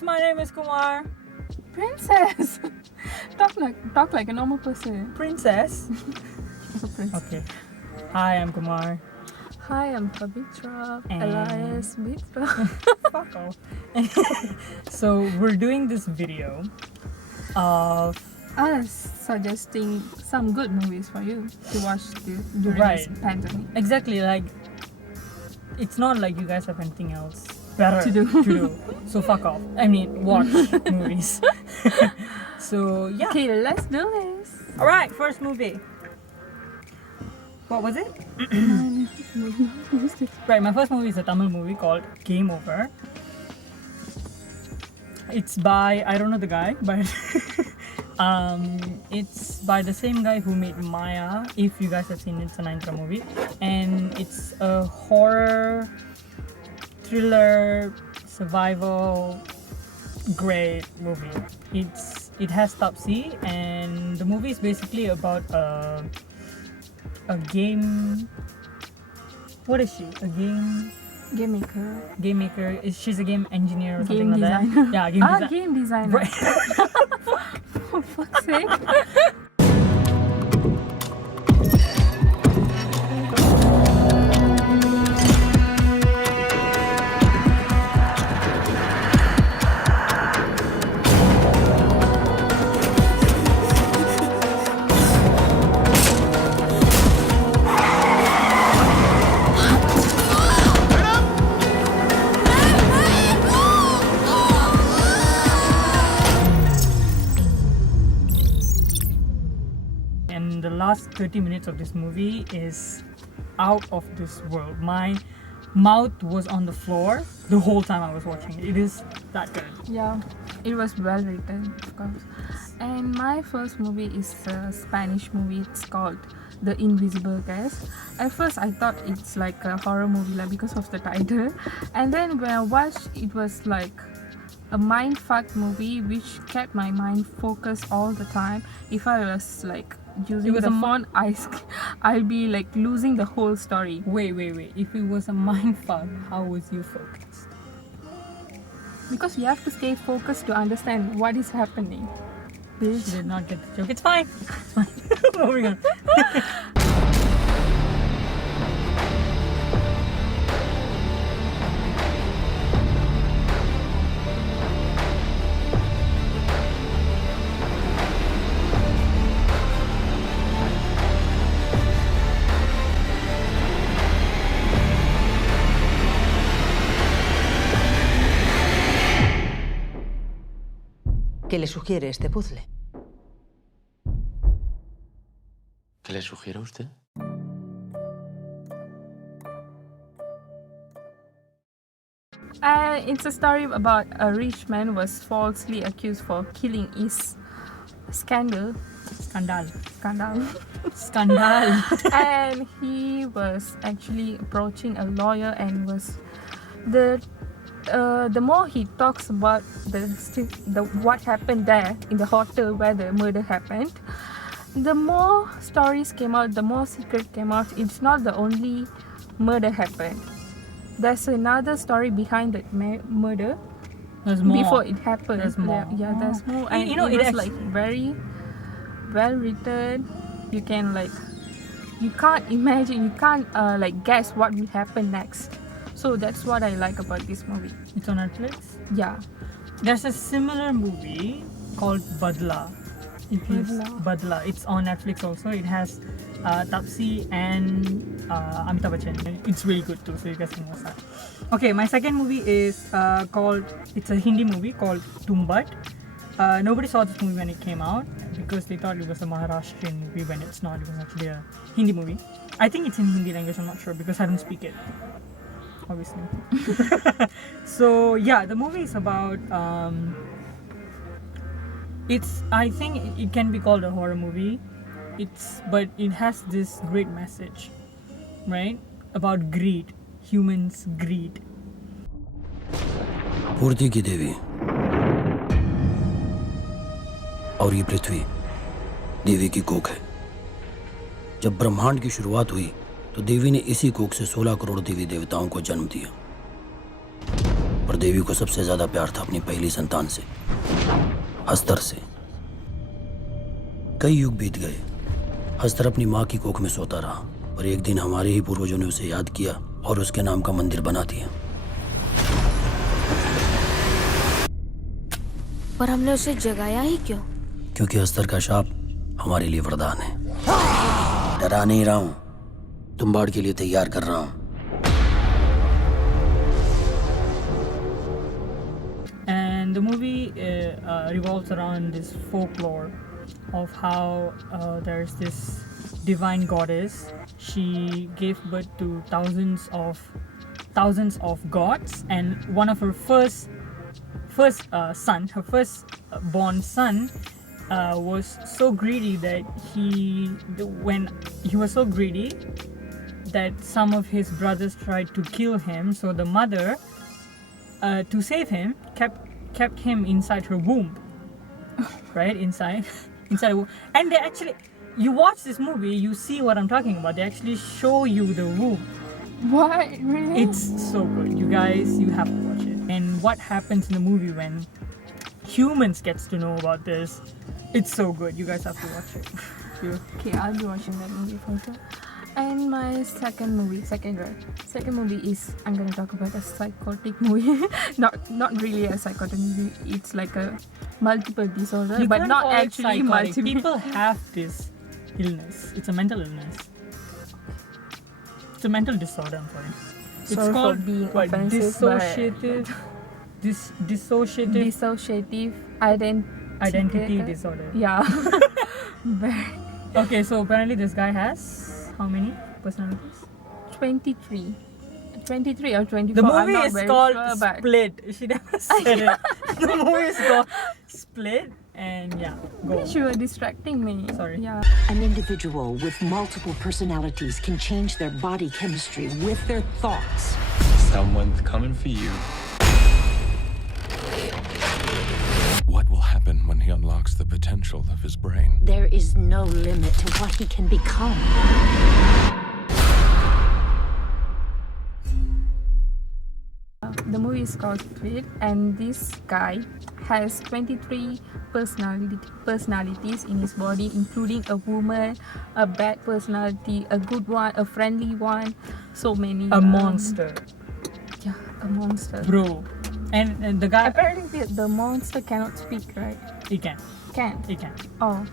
course, my name is Kumar. Princess. Talk like a normal person. Princess. Princess. Okay. Hi, I'm Kumar. Hi, I'm Pavitra. And- Elias Mitra. Fuck off. So we're doing this video of Us suggesting some good movies for you to watch during Right. this pandemic. exactly like it's not like you guys have anything else better To do. So fuck off. I mean, watch movies. So yeah. Okay, let's do this. All right, first movie. What was it? Right, my first movie is a Tamil movie called Game Over. It's by, I don't know the guy, but it's by the same guy who made Maya. If you guys have seen it, it's a Nayanthara movie, and it's a horror thriller survival great movie. It has Taapsee, and the movie is basically about a game. What is she? A game maker. She's a game engineer or something Game like designer. that. Yeah, game designer. Game designer. Right. For fuck's sake. And the last 30 minutes of this movie is out of this world. My mouth was on the floor the whole time I was watching it. It is that good. Yeah, it was well written, of course. And my first movie is a Spanish movie. It's called The Invisible Guest. At first, I thought it's like a horror movie because of the title. And then when I watched, it was like a mindfuck movie which kept my mind focused all the time. If I was like using was the a phone, I'll be like losing the whole story. Wait. If it was a mindfuck, how was you focused? Because you have to stay focused to understand what is happening. You did not get the joke. It's fine. It's fine. Moving on. ¿Qué le sugiere este puzzle? ¿Qué le sugiere a usted? It's a story about a rich man who was falsely accused for killing his scandal, and he was actually approaching a lawyer and was the more he talks about the what happened there in the hotel where the murder happened, the more stories came out, the more secret came out. It's not the only murder happened. There's another story behind that murder. There's more. Before it happened. There's more. Yeah, there's more. And You know, it it was like very well written. You can you can't imagine, you can't guess what will happen next. So that's what I like about this movie. It's on Netflix. Yeah. There's a similar movie called Badla. Badla. It's on Netflix also. It has Taapsee and Amitabh Bachchan. It's really good too, so you guys can watch that. Okay, my second movie is it's a Hindi movie called Tumbbad. Nobody saw this movie when it came out because they thought it was a Maharashtrian movie when it's not. It was actually a Hindi movie. I think it's in Hindi language, I'm not sure because I don't speak it, obviously. So yeah, the movie is about I think it can be called a horror movie. But it has this great message, right? About greed, humans' greed. पूर्ति की देवी और ये पृथ्वी देवी की कोख है। जब ब्रह्मांड की शुरुआत हुई तो देवी ने इसी कोख से 16 करोड़ देवी देवताओं को जन्म दिया। पर देवी को सबसे ज्यादा प्यार था अपनी पहली संतान से, हस्तर से। कई युग बीत गए, हस्तर अपनी माँ की कोख में सोता रहा, पर एक दिन हमारे ही पूर्वजों ने उसे याद किया और उसके नाम का मंदिर बना दिया। पर हमने उसे जगाया ही क्यों? क्योंकि हस्तर का शाप हमारे लिए वरदान है। डरा नहीं रहा हूं, तुम्बाड़ के लिए तैयार कर रहा हूं। And the movie revolves around this folklore of how there's this divine goddess. She gave birth to thousands of gods, and one of her first son, her first born son, was so greedy that when he was so greedy that some of his brothers tried to kill him. So the mother, to save him, kept him inside her womb, right, inside the womb. And they actually, you watch this movie, you see what I'm talking about. They actually show you the womb. What? Really? It's so good, you guys. You have to watch it. And what happens in the movie when humans gets to know about this? It's so good. You guys have to watch it. Okay, I'll be watching that movie for sure. And my second movie is, I'm gonna talk about a psychotic movie. not really a psychotic movie. It's like a multiple disorder, You but can't not call it actually psychotic. multiple. People have this illness. It's a mental illness. It's a mental disorder. I'm sorry. It's Sorry for called being what, offensive, but- dissociative Dissociative identity disorder. Yeah. Very. Okay, so apparently this guy has how many personalities? 23 or 24. The I'm movie not is very called sure, but Split. She never said it. The movie is called Split, and yeah, go. you were distracting me. Sorry. Yeah. An individual with multiple personalities can change their body chemistry with their thoughts. Someone's coming for you. What will happen when he unlocks the potential of his brain? There is no limit to what he can become. The movie is called Split, and this guy has 23 personalities in his body, including a woman, a bad personality, a good one, a friendly one, so many. A monster, Yeah, a monster. bro. And the guy, Apparently, the monster cannot speak, right? he can. Can. He can. Oh.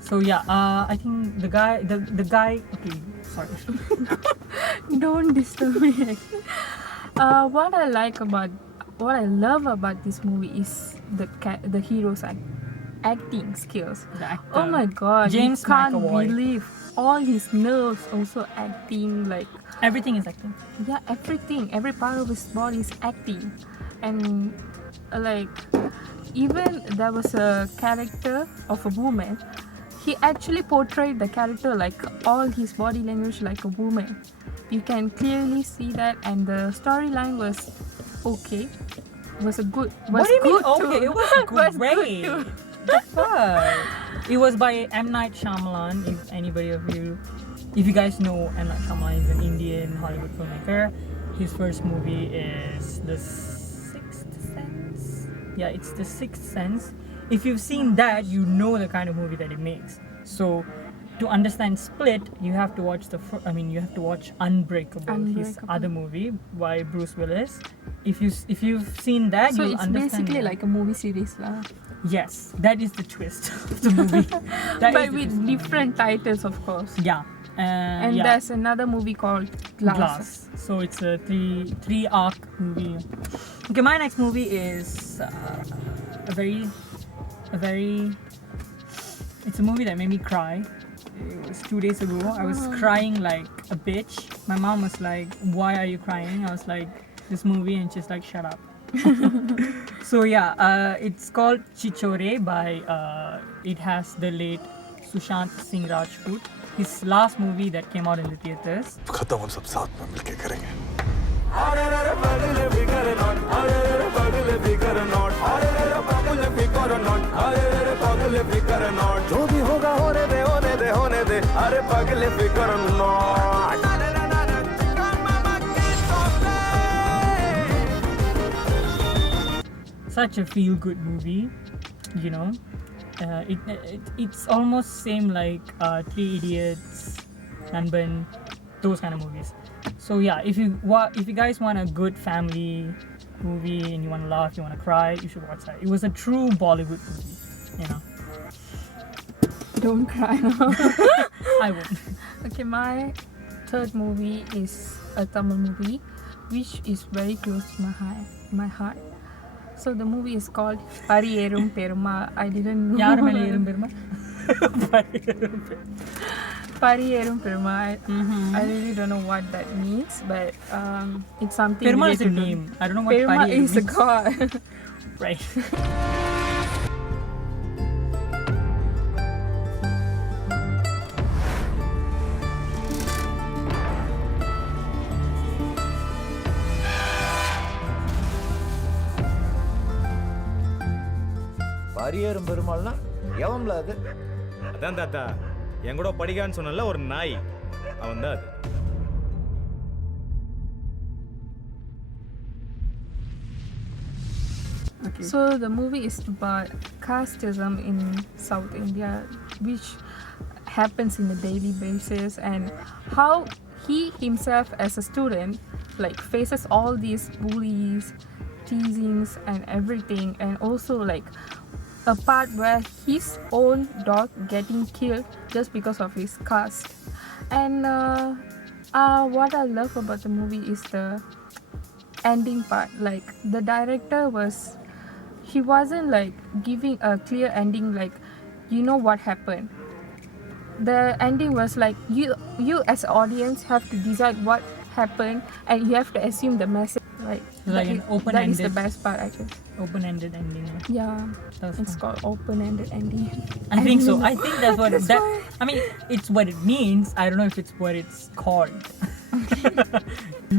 So yeah, I think the guy. Okay, sorry. Don't disturb me. What I love about this movie is the hero's acting skills. The actor. Oh my god, James you can't McAvoy. believe all his nerves also acting, like, Everything is acting. yeah, every part of his body is acting. And like, even there was a character of a woman, he actually portrayed the character like all his body language like a woman. You can clearly see that, and the storyline was okay. Was a good. Was What do you mean? good too. Okay, it was Was great. good too. The fuck? It was by M. Night Shyamalan. If you guys know, M. Night Shyamalan is an Indian Hollywood filmmaker. His first movie is The Sixth Sense. Yeah, it's The Sixth Sense. If you've seen that, you know the kind of movie that he makes. So, to understand Split, you have to watch you have to watch Unbreakable, his Unbreakable. other movie by Bruce Willis. If you've seen that, So you'll it's understand. basically that. like a movie series lah. Yes, that is the twist of the movie. That But is the with twist of the different titles, of course. movie. Yeah. And yeah. there's another movie called Glass. So it's a three arc movie. Okay, my next movie is a very. It's a movie that made me cry. It was 2 days ago. I was crying like a bitch. My mom was like, "Why are you crying?" I was like, "This movie," and she's like, "Shut up." So yeah, it's called Chhichhore by. It has the late Sushant Singh Rajput. His last movie that came out in the theaters. खत्म हम सब साथ में मिलके करेंगे। जो भी होगा होने दे अरे पगले फिकर not such a feel-good movie, you know. It's almost same like Three Idiots, Nanban, those kind of movies. So yeah, if you guys want a good family movie and you want to laugh, you want to cry, you should watch that. It was a true Bollywood movie, you know. Don't cry now. I won't. Okay, my third movie is a Tamil movie, which is very close to my heart. So the movie is called Pariyerum Perumal. I didn't know. Yaar mele Erum Perumal? Pariyerum Perumal. I really don't know what that means, but it's something. Perumal is a related to- name. I don't know what Perumal Pariyerum is a means. god. Right. பரியேறும் பெருமாள்னா எவன்ல அது? அதான் தாத்தா, என் கூட படிக்கான்னு சொன்னல ஒரு நாய், அவன் தான் அது. Okay. So the movie is about castism in South India, which happens in a daily basis, and how he himself as a student like faces all these bullies, teasings and everything, and also like a part where his own dog getting killed just because of his caste. And what I love about the movie is the ending part. Like the director he wasn't like giving a clear ending, like you know what happened. The ending was like you as an audience have to decide what happened, and you have to assume the message. Like an open-ended. That is the best part, I guess. Open-ended ending. Yeah, That's it's fun. called open-ended ending. I think so. I think that's what I mean, it's what it means. I don't know if it's what it's called.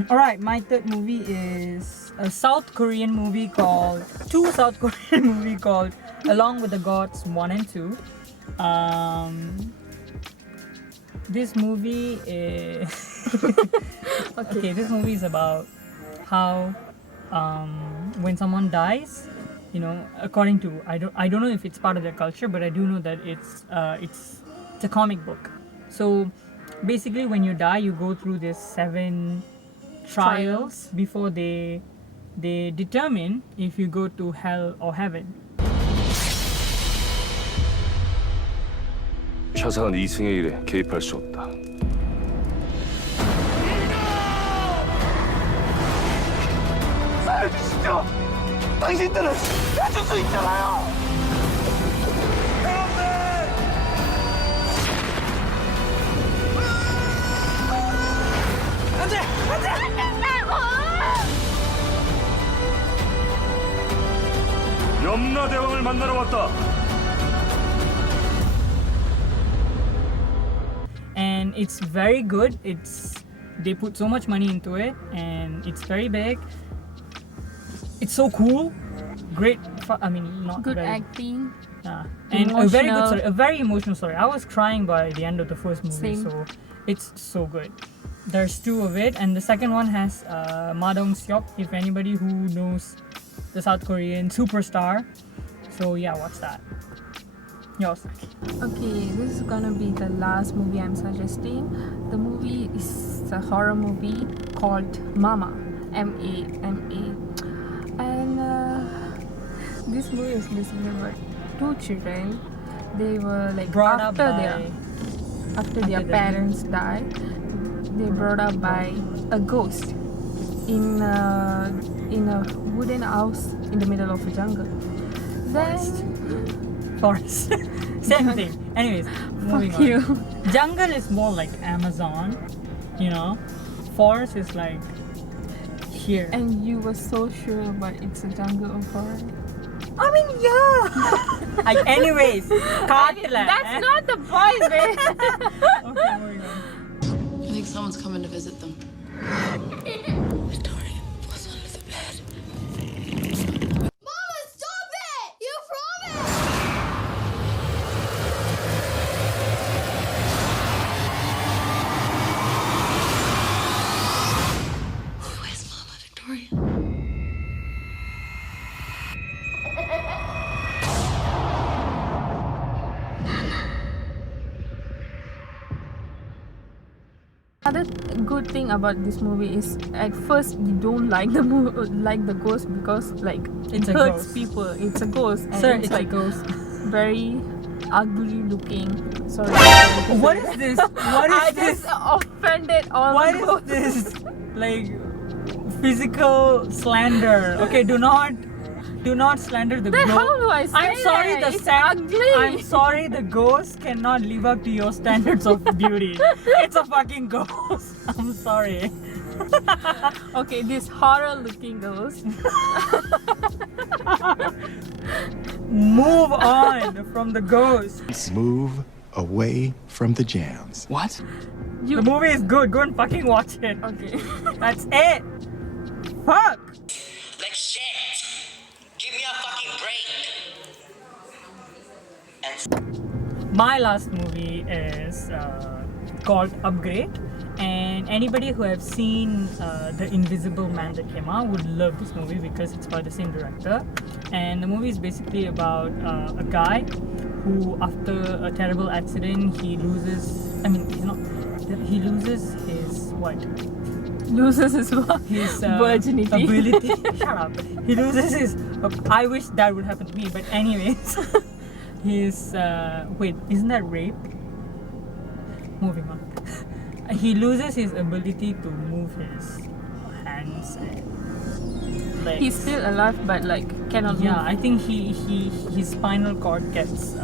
Alright, my third movie is a South Korean movie called Along with the Gods 1 and 2. This movie is okay, this movie is about how when someone dies, you know, according to I don't know if it's part of their culture, but I do know that it's a comic book. So basically when you die, you go through this 7 trials before they determine if you go to hell or heaven. 샤사는 이승의 일에 개입할 수 없다. 살려주시죠! 당신들은 해줄 수 있잖아요! 염라대왕을 만나러 왔다. And it's very good. They put so much money into it, and it's very big. It's so cool. Great. I mean, not Good very, acting. and a very good Emotional. story. A very emotional story. I was crying by the end of the first movie, Same. so it's so good. There's 2 of it, and the second one has Ma Dong-seok. If anybody who knows the South Korean superstar, so yeah, watch that. Yours. Okay, this is gonna be the last movie I'm suggesting. The movie is a horror movie called Mama, M-A-M-A. And this movie is basically about 2 children. They were like Brought up after their the- parents died. They brought up by a ghost in a wooden house in the middle of a jungle. Then Forest. Same thing. Anyways, moving fuck on. you. Jungle is more like Amazon, you know. Forest is like here. And you were so sure, but it's a jungle of horror. I mean, yeah. Anyways, That's not the point, babe. Okay, moving on. I think someone's coming to visit them. Victoria was under the bed. Mama, stop it! You promised! Where's Mama, Victoria? another good thing about this movie is at first you don't like the ghost because like It's it a hurts ghost. people. It's a ghost. And Sir, it's it's like a ghost. very ugly looking. Sorry. What is this? What I is this? just offended all What the is ghosts. this? Like physical slander. Okay, do not slander the Then ghost. how do I say I'm sorry, that? the It's ugly. I'm sorry, the ghost cannot live up to your standards of beauty. It's a fucking ghost. I'm sorry. Okay, this horror looking ghost. Move on from the ghost. Move away from the jams. What? The movie is good. Go and fucking watch it. Okay. That's it. Fuck. Like shit. Give me a fucking break. My last movie is called Upgrade, and anybody who have seen The Invisible Man that came out would love this movie because it's by the same director. And the movie is basically about a guy who, after a terrible accident, he loses. I mean, he's not. He loses his what? Loses his virginity. Ability. Shut up. He loses his. I wish that would happen to me, but anyways, his. Wait, isn't that rape? Moving on. He loses his ability to move his hands and legs. He's still alive, but like cannot move. Yeah, I think his spinal cord gets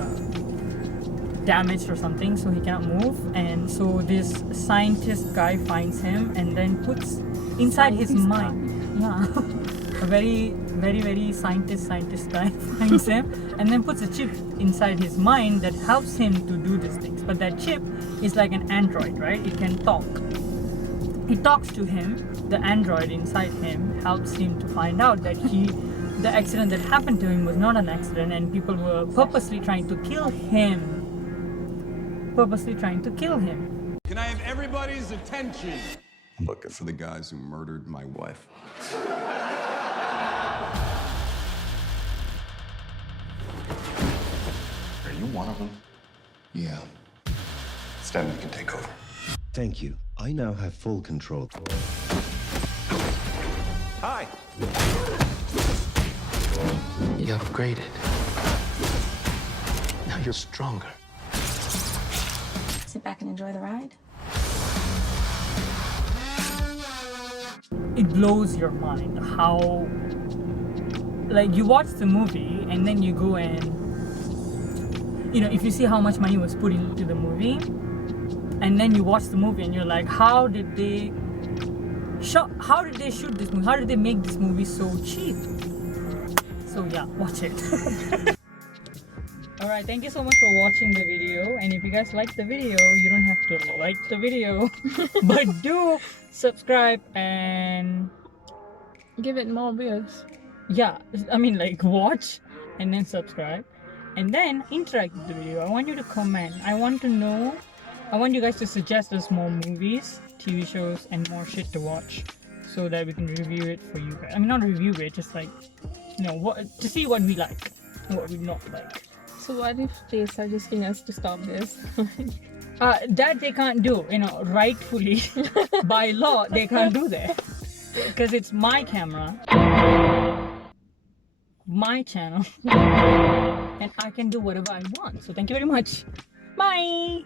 damaged or something, so he cannot move. And so this scientist guy finds him and then puts inside his mind. Yeah, a very scientist guy finds him and then puts a chip inside his mind that helps him to do these things. But that chip is like an android, right? It can talk. He talks to him. The android inside him helps him to find out that the accident that happened to him was not an accident, and people were purposely trying to kill him. Can I have everybody's attention? I'm looking for the guys who murdered my wife. Are you one of them? Yeah. Stanley can take over. Thank you. I now have full control. Hi. You upgraded. Now you're stronger. Sit back and enjoy the ride. It blows your mind how, like, you watch the movie and then you go and, you know, if you see how much money was put into the movie, and then you watch the movie and you're like, how did they shoot this movie? How did they make this movie so cheap? So yeah, watch it. Alright, thank you so much for watching the video, and if you guys like the video, you don't have to like the video, but do subscribe and give it more views. Yeah, I mean, like, watch and then subscribe and then interact with the video. I want you to comment. I want you guys to suggest us more movies, TV shows, and more shit to watch so that we can review it for you guys. I mean, not review it, just like, you know, to see what we like and what we not like. So what if they're suggesting us to stop this? That they can't do, you know, rightfully. By law, they can't do that. Because it's my camera, my channel, and I can do whatever I want. So thank you very much. Bye!